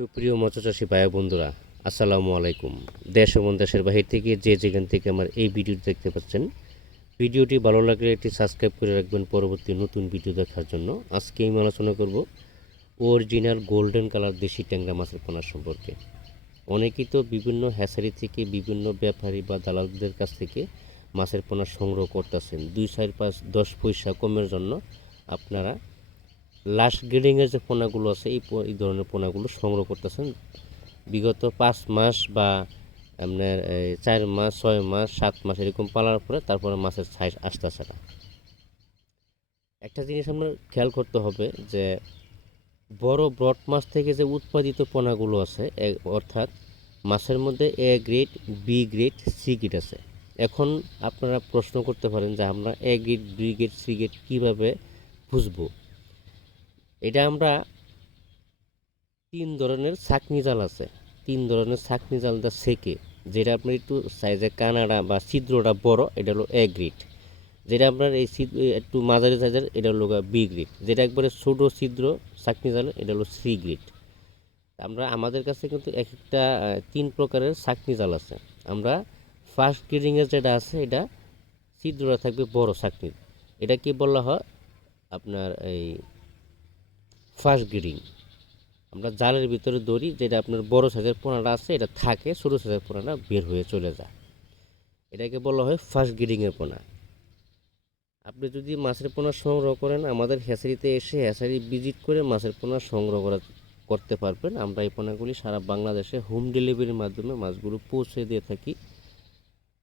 সুপ্রিয় মৎস্যচাষী ভাই বন্ধুরা আসসালামু আলাইকুম। দেশ এবং দেশের বাহির থেকে যে যেখান থেকে আমার এই ভিডিওটি দেখতে পাচ্ছেন, ভিডিওটি ভালো লাগলে একটি সাবস্ক্রাইব করে রাখবেন পরবর্তী নতুন ভিডিও দেখার জন্য। আজকে আমি আলোচনা করব অরিজিনাল গোল্ডেন কালার দেশি ট্যাংরা মাছের পোনা সম্পর্কে। অনেকেই তো বিভিন্ন হ্যাচারি থেকে বিভিন্ন ব্যাপারী বা দালালদের কাছ থেকে মাছের পোনা সংগ্রহ করতেছেন। দুই, চার, পাঁচ, দশ পয়সা কমের জন্য আপনারা লাস্ট গ্রেডিংয়ের যে পোনাগুলো আছে, এই এই ধরনের পোনাগুলো সংগ্রহ করতেছেন। বিগত পাঁচ মাস বা আপনার চার মাস, ছয় মাস, সাত মাস এরকম পালার পরে তারপরে মাছের সাইজ আসতেছে না। একটা জিনিস আপনার খেয়াল করতে হবে যে, বড় ব্রড মাছ থেকে যে উৎপাদিত পোনাগুলো আছে অর্থাৎ মাছের মধ্যে A grade B grade C grade আছে। এখন আপনারা প্রশ্ন করতে পারেন যে আমরা A grade B grade C grade কীভাবে বুঝব? এটা আমরা তিন ধরনের ছাকনি জাল আছে। তিন ধরনের ছাকনি জালটা সেকে, যেটা আপনার একটু সাইজে কানাডা বা ছিদ্রটা বড়, এটা হলো এ গ্রেড যেটা আপনার এই ছিদ্র, একটু মাঝারি সাইজের এটা হলো বি গ্রেড যেটা একবারে ছোটো ছিদ্র ছাকনি জাল, এটা হলো সি গ্রেড আমরা, আমাদের কাছে কিন্তু এক একটা তিন প্রকারের ছাকনি জাল আছে। আমরা ফার্স্ট গ্রিডিংয়ের যেটা আছে, এটা ছিদ্রটা থাকবে বড় ছাকনির এটা কি বলা হয় আপনার এই ফার্স্ট গ্রিডিং আমরা জালের ভিতরে দড়ি, যেটা আপনার বড় সাইজের পোনাটা আছে, এটা থাকে, ছোটো সাইজের পোনাটা বের হয়ে চলে যায়। এটাকে বলা হয় ফার্স্ট গ্রিডিংয়ের পোনা। আপনি যদি মাছের পোনা সংগ্রহ করেন, আমাদের হ্যাচারিতে এসে হ্যাচারি ভিজিট করে মাছের পোনা সংগ্রহ করা, করতে পারবেন। আমরা এই পোনাগুলি সারা বাংলাদেশে হোম ডেলিভারির মাধ্যমে মাছগুলো পৌঁছে দিয়ে থাকি।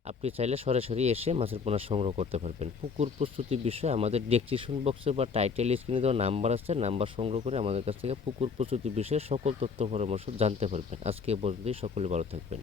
আপনি চাইলে সরাসরি এসে মাছের পোনা সংগ্রহ করতে পারবেন। পুকুর প্রস্তুতি বিষয়ে আমাদের ডেসক্রিপশন বক্সে বা টাইটেল স্ক্রিনে দেওয়া নাম্বার আছে নাম্বার সংগ্রহ করে আমাদের কাছ থেকে পুকুর প্রস্তুতি বিষয়ে সকল তথ্য পরামর্শ জানতে পারবেন। আজকে পর্যন্তই, সকলে ভালো থাকবেন।